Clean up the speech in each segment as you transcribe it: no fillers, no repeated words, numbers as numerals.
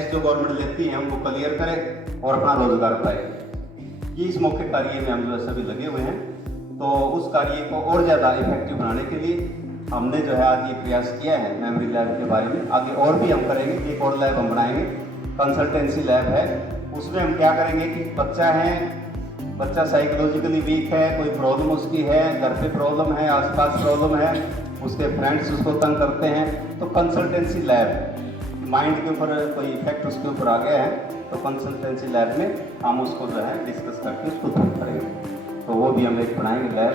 Test जो government लेती है उनको क्लियर करे और अपना रोजगार पाए। ये इस मौके कार्य में हम जो है सभी लगे हुए हैं। तो उस कार्य को और ज़्यादा इफेक्टिव बनाने के लिए हमने जो है आज ये प्रयास किया है मेमोरी लैब के बारे में। आगे और भी हम करेंगे, एक और लैब हम बनाएंगे, कंसल्टेंसी लैब है। उसमें हम क्या करेंगे कि बच्चा साइकोलॉजिकली वीक है, कोई प्रॉब्लम उसकी है, घर पे प्रॉब्लम है, आसपास प्रॉब्लम है, उसके फ्रेंड्स उसको तंग करते हैं, तो कंसल्टेंसी लैब, माइंड के ऊपर कोई इफेक्ट उसके ऊपर आ गया है तो कंसल्टेंसी लैब में हम उसको जो है डिस्कस करके उसको दूर करेंगे। तो वो भी हम एक बनाएंगे लैब।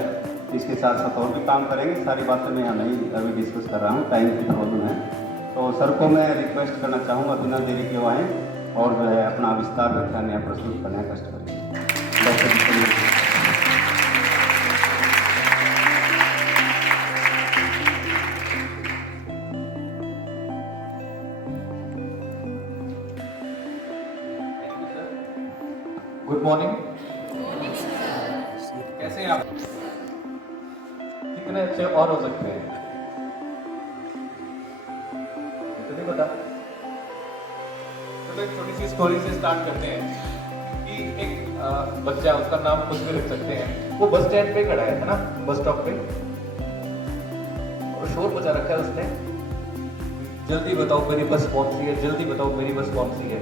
इसके साथ साथ और भी काम करेंगे, सारी बातें मैं यहाँ नहीं अभी डिस्कस कर रहा हूँ, टाइम की प्रॉब्लम है। तो सर को मैं रिक्वेस्ट करना चाहूँगा बिना देरी के वो आएँ और जो है अपना विस्तार व्याख्यान यहाँ प्रस्तुत करने का कष्ट करेंगे। Good morning. कैसे हैं आप? कितने अच्छे और हो सकते हैं तो नहीं पता। तो एक छोटी सी स्टोरी से स्टार्ट करते हैं कि एक बच्चा, उसका नाम कुछ भी रख सकते हैं, वो बस स्टैंड पे खड़ा है ना, बस स्टॉप पे, और शोर मचा रखा है उसने, जल्दी बताओ मेरी बस कौन सी है, जल्दी बताओ मेरी बस कौन सी है।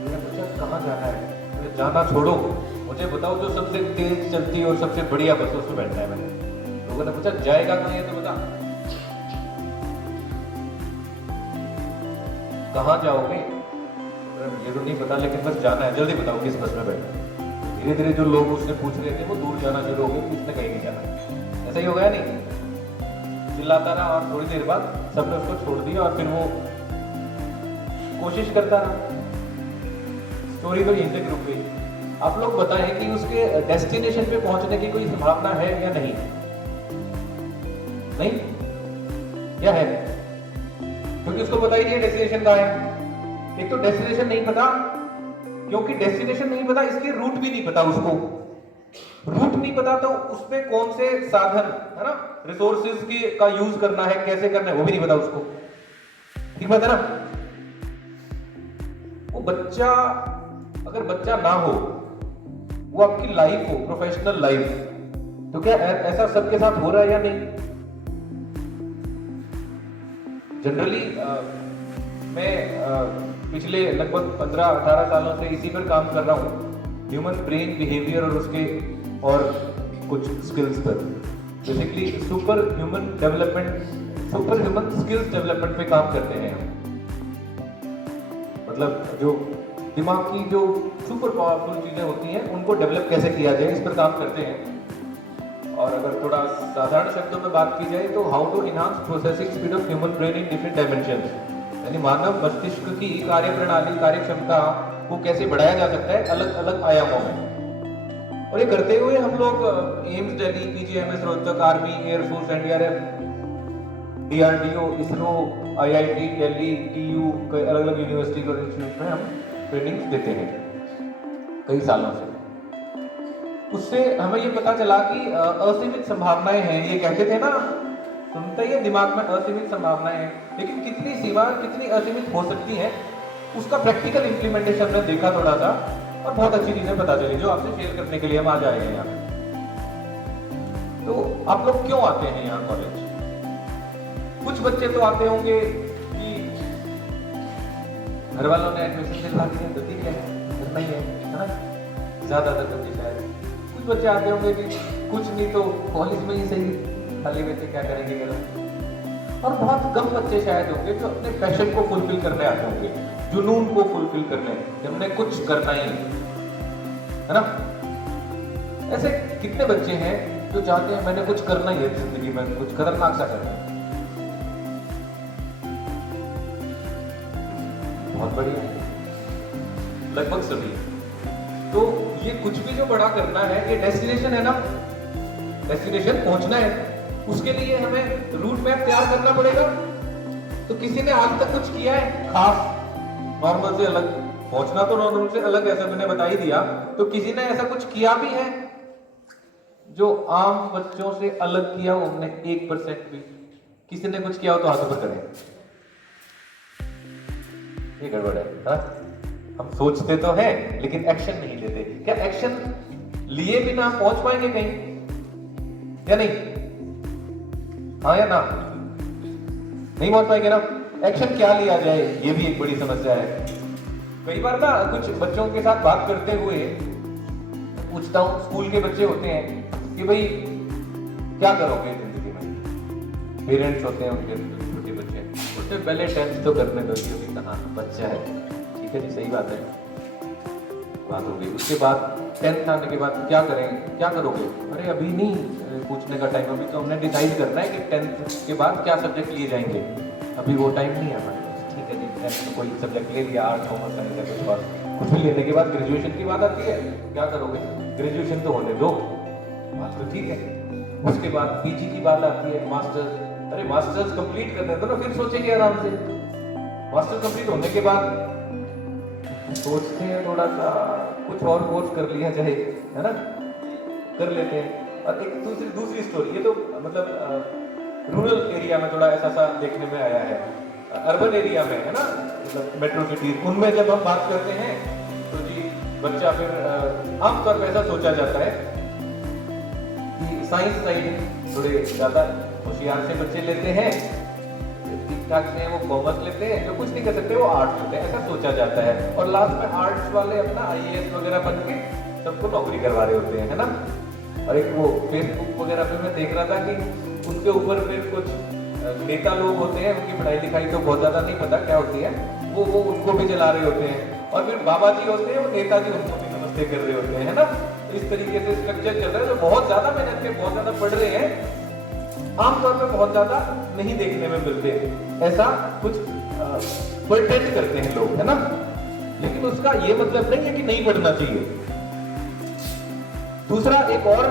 मैंने पूछा कहाँ जाना है? मैंने जाना छोड़ो, मुझे बताओ जो सबसे तेज चलती है और सबसे बढ़िया बस, उसमें बैठना है। मैंने लोगों ने पूछा जाएगा कहाँ है तो बता, कहाँ जाओगे? ये तो नहीं पता, लेकिन बस जाना है, जल्दी बताओ किस बस में बैठना। धीरे धीरे जो लोग उससे पूछ रहे थे वो दूर जाना शुरू हो गए, किसने कहीं नहीं जाना। ऐसा ही हो गया नहीं, चिल्लाता रहा और थोड़ी देर बाद सबने उसको छोड़ दिया और फिर वो कोशिश करता रहा। स्टोरी तो यहीं तक रुक गई। आप लोग बताएं कि उसके डेस्टिनेशन पे पहुंचने की कोई संभावना है या नहीं? नहीं? क्या है? क्योंकि उसको पता ही नहीं डेस्टिनेशन कहाँ है। एक तो डेस्टिनेशन नहीं पता, क्योंकि डेस्टिनेशन नहीं पता, इसके रूट भी नहीं पता उसको। रूट नहीं पता तो उसपे कौन से साधन है ना, रिसोर्सेज की का यूज करना है, कैसे करना है, वो भी नहीं पता उसको। ठीक बात है ना? वो बच्चा, अगर बच्चा ना हो, वो आपकी लाइफ हो, प्रोफेशनल लाइफ, तो क्या ऐसा सबके साथ हो रहा है या नहीं? जनरली मैं पिछले लगभग 15-18 सालों से इसी पर काम कर रहा हूँ, ह्यूमन ब्रेन बिहेवियर और उसके और कुछ स्किल्स पर। Basically super human skills development पे काम करते हैं। मतलब जो दिमाग की जो सुपर पावरफुल चीजें होती हैं उनको डेवलप कैसे किया जाए, इस पर काम करते हैं। और अगर थोड़ा साधारण शब्दों में बात की जाए तो how to enhance processing speed of human brain in different dimensions, यानी मानव मस्तिष्क की कार्य प्रणाली, कार्य क्षमता को कैसे बढ़ाया जा सकता है अलग अलग आयामों में। और ये करते हुए हम लोग AIIMS Delhi, PGIMS Rohtak, army, air force, NDRF, DRDO, ISRO, IIT Delhi, TU, कई अलग अलग यूनिवर्सिटी और इंस्टीट्यूट में हम ट्रेनिंग देते हैं कई सालों से। उससे हमें ये पता चला कि असीमित संभावनाएं हैं। ये कहते थे ना, सुनते ही दिमाग में असीमित संभावनाएं हैं, लेकिन कितनी सीमा, कितनी असीमित हो सकती हैं, उसका प्रैक्टिकल इंप्लीमेंटेशन हमने देखा थोड़ा सा, और बहुत अच्छी चीजें पता चली जो आपसे शेयर करने के लिए हम आज आए हैं यहाँ। तो आप लोग क्यों आते हैं यहाँ कॉलेज? कुछ बच्चे तो आते होंगे कि घर वालों ने एडमिशन दिलवा दिया, गलती क्या है, करना ही है ना, ज्यादातर बच्चे शायद। कुछ बच्चे आते होंगे कि कुछ नहीं तो कॉलेज में ही सही, खाली बच्चे क्या करेंगे घर। और बहुत कम बच्चे शायद होंगे जो अपने पैशन को फुलफिल करने आते होंगे, जुनून को फुलफिल करने, हमने कुछ करना ही है ना। ऐसे कितने बच्चे हैं जो चाहते हैं मैंने कुछ करना ही है जिंदगी में, कुछ खतरनाक सा करना है। बहुत बढ़िया है, लगभग सभी। तो ये कुछ भी जो बड़ा करना है, ये डेस्टिनेशन है ना, डेस्टिनेशन पहुंचना है, उसके लिए हमें रूट मैप तैयार करना पड़ेगा। तो किसी ने आज तक कुछ किया है खास, नॉर्मल से अलग? पहुंचना तो नॉर्मल से अलग, ऐसा मैंने बता ही दिया। तो किसी ने ऐसा कुछ किया भी है जो आम बच्चों से अलग किया हो हमने? 1% भी किसी ने कुछ किया हो तो हाथ ऊपर करें। ये गड़बड़ है हाँ? हम सोचते तो हैं लेकिन एक्शन नहीं लेते। क्या एक्शन लिए बिना पहुंच पाएंगे कहीं या नहीं? हाँ या ना? नहीं पहुंच पाएंगे ना। एक्शन क्या लिया जाए ये भी एक बड़ी समस्या है। कई बार ना कुछ बच्चों के साथ बात करते हुए पूछता हूँ, स्कूल के बच्चे होते हैं कि भाई क्या करोगे जिंदगी में? पेरेंट्स होते हैं उनके छोटे बच्चे, उससे पहले 10th तो करने दो। अभी कहाँ बच्चा है, ठीक है जी, सही बात है, बात हो गई। उसके बाद 10th आने के बाद क्या करेंगे, क्या करोगे? अरे अभी नहीं पूछने का टाइम, अभी तो हमने डिसाइड करना है कि 10th के बाद क्या सब्जेक्ट लिए जाएंगे, अभी वो टाइम नहीं है हमारे पास। ठीक है जी, 10th में कोई सब्जेक्ट ले लिया, आर्ट कॉमर्स साइंस या कुछ और, कुछ भी लेने के बाद ग्रेजुएशन की बात आती है, क्या करोगे? ग्रेजुएशन तो होने दो, बात तो ठीक है। उसके बाद पीजी की बात आती है, मास्टर्स, अरे मास्टर्स कंप्लीट करने दो ना, फिर सोचेंगे आराम से। मास्टर्स कंप्लीट होने के बाद सोचते हैं थोड़ा सा कुछ और कोर्स कर लिया जाए, है ना, कर लेते हैं। और एक दूसरी स्टोरी, ये तो मतलब रूरल एरिया में थोड़ा ऐसा सा देखने में आया है। अर्बन एरिया में है ना, मतलब मेट्रो सिटी, उनमें जब हम बात करते हैं तो जी बच्चा फिर आमतौर पर ऐसा सोचा जाता है कि साइंस साइड थोड़े ज़्यादा होशियार से बच्चे लेते हैं, ठीक ठाक से वो कॉमर्स लेते हैं, जो कुछ नहीं कर सकते वो आर्ट्स लेते हैं, ऐसा सोचा जाता है। और लास्ट में आर्ट्स वाले अपना IAS वगैरह बन के सबको नौकरी करवा रहे होते हैं, है ना। और एक वो फेसबुक वगैरह पे मैं देख रहा था कि उनके ऊपर फिर कुछ नेता लोग होते हैं, उनकी पढ़ाई लिखाई तो बहुत ज़्यादा नहीं पता क्या होती है, वो उनको भी चला रहे होते हैं। और फिर बाबा जी होते हैं, वो नेताजी उनको भी नमस्ते कर रहे होते हैं, है ना। इस तरीके से स्ट्रक्चर चल रहा है। तो बहुत ज़्यादा मेहनत के, बहुत ज़्यादा पढ़ रहे हैं, आमतौर पर बहुत ज़्यादा नहीं देखने में मिलते, ऐसा कुछ प्रिटेंड करते हैं लोग, है ना। लेकिन उसका ये मतलब नहीं है कि नहीं पढ़ना चाहिए। दूसरा एक और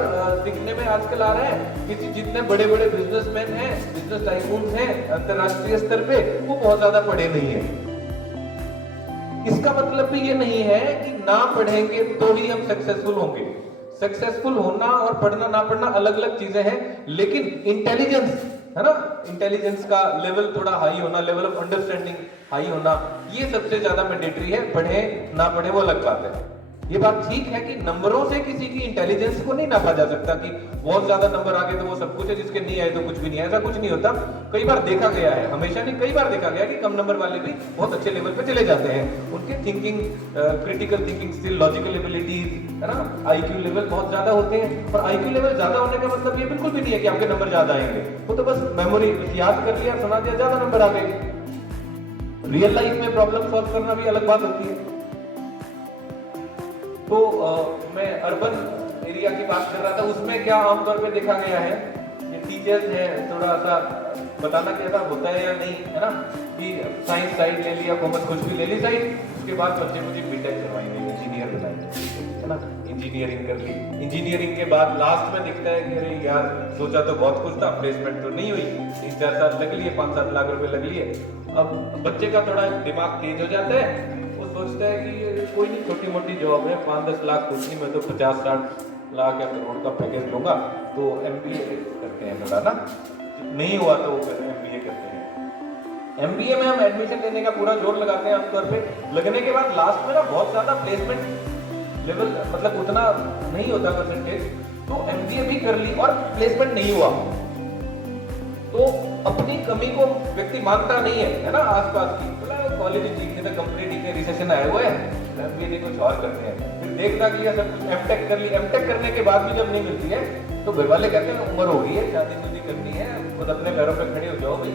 दिखने में आजकल आ रहा है कि जितने बड़े बड़े बिजनेसमैन हैं, बिजनेस टाइकून्स हैं अंतरराष्ट्रीय स्तर पे, वो बहुत ज्यादा पढ़े नहीं है। इसका मतलब भी ये नहीं है कि ना पढ़ेंगे तो ही हम सक्सेसफुल होंगे। सक्सेसफुल होना और पढ़ना ना पढ़ना अलग अलग चीजें हैं, लेकिन इंटेलिजेंस, है ना, इंटेलिजेंस का लेवल थोड़ा हाई होना, लेवल ऑफ अंडरस्टैंडिंग हाई होना, ये सबसे ज्यादा मैंडेटरी है। पढ़े ना पढ़े वो अलग बात है। ये बात ठीक है कि नंबरों से किसी की इंटेलिजेंस को नहीं नापा जा सकता कि बहुत ज्यादा नंबर आ गए तो वो सब कुछ है, जिसके नहीं आए तो कुछ भी नहीं है, ऐसा कुछ नहीं होता। कई बार देखा गया है, हमेशा नहीं, कई बार देखा गया कि कम नंबर वाले भी बहुत अच्छे लेवल पे चले जाते हैं। उनके thinking, critical thinking skill, logical abilities, है ना, IQ लेवल बहुत ज्यादा होते हैं। और IQ लेवल ज्यादा होने का मतलब ये बिल्कुल भी नहीं है कि आपके नंबर ज्यादा आएंगे, वो तो बस मेमोरी याद कर लिया, सुना दिया, ज्यादा नंबर आ गए। रियल लाइफ में प्रॉब्लम सॉल्व करना भी अलग बात होती है। तो मैं अर्बन एरिया की बात कर रहा था, उसमें क्या आमतौर पे देखा गया है कि टीचर्स हैं, थोड़ा सा बताना कैसा होता है या नहीं, है ना, कि साइंस साइड ले लिया, कॉमर्स कुछ भी ले ली साइड, उसके बाद बच्चे मुझे बीटेक करवाएंगे, इंजीनियर बनाएंगे, है ना, इंजीनियरिंग कर ली। इंजीनियरिंग के बाद लास्ट में दिखता है कि अरे यार सोचा तो बहुत कुछ था, प्लेसमेंट तो नहीं हुई, 3-4 साल लग लिए, 5-7 लाख रुपए लग लिए। अब बच्चे का थोड़ा दिमाग तेज हो जाता है, वो सोचता है कि कोई नहीं, छोटी मोटी जॉब है, 5-10 लाख कुछ नहीं, मैं तो 50-60 लाख या करोड़ का पैकेज लूंगा, तो MBA करते हैं थोड़ा ना, नहीं हुआ तो MBA करते हैं। MBA में हम एडमिशन लेने का पूरा जोर लगाते हैं आमतौर पे, लगने के बाद लास्ट में ना बहुत ज्यादा प्लेसमेंट लेवल, मतलब उतना नहीं होता परसेंटेज, तो MBA भी कर ली और प्लेसमेंट नहीं हुआ, तो अपनी कमी को व्यक्ति मानता नहीं है ना, आसपास की, बोला कॉलेज ठीक नहीं था, कंपनी ठीक है, रिसेशन आए हुए हैं, MBA कुछ और करते हैं। फिर देख दाख लिया सब कुछ, M.Tech कर ली, M.Tech करने के बाद भी जब नहीं मिलती है तो घर वाले कहते हैं उम्र हो गई है, शादी करनी है, खुद अपने पैरों पे खड़े हो जाओ भाई।